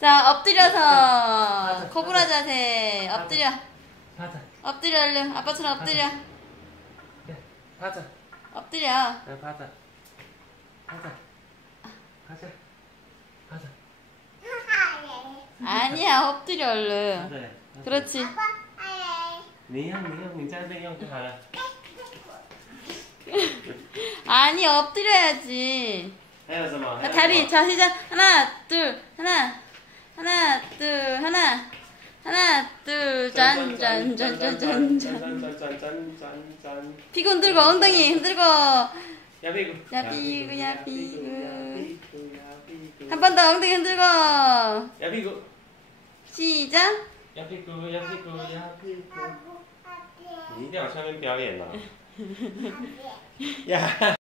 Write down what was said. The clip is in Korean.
자, 엎드려서 코브라 자세. 엎드려. 맞아. 엎드려 얼른. 아빠처럼 엎드려. 맞아. 엎드려. 네, 맞아. 맞아. 맞아. 맞아. 아니야, 엎드려 얼른. 그렇지. 네형, 네형, 괜찮아, 형, 가라. 아니, 엎드려야지. 아, 다리, 자, 시작. 하나, 둘, 하나. 하나, 둘, 하나. 하나, 둘, 짠, 짠, 짠, 짠, 짠, 짠. 짠짠짠짠짠짠 피고 흔들고, 엉덩이 흔들고. 야비구 야비구, 야비구. 야비구 야비구 한 번 더 엉덩이 흔들고. 야비구 시작. 야비구 야비구 야비구 阿爸，你一定要上面表演了呀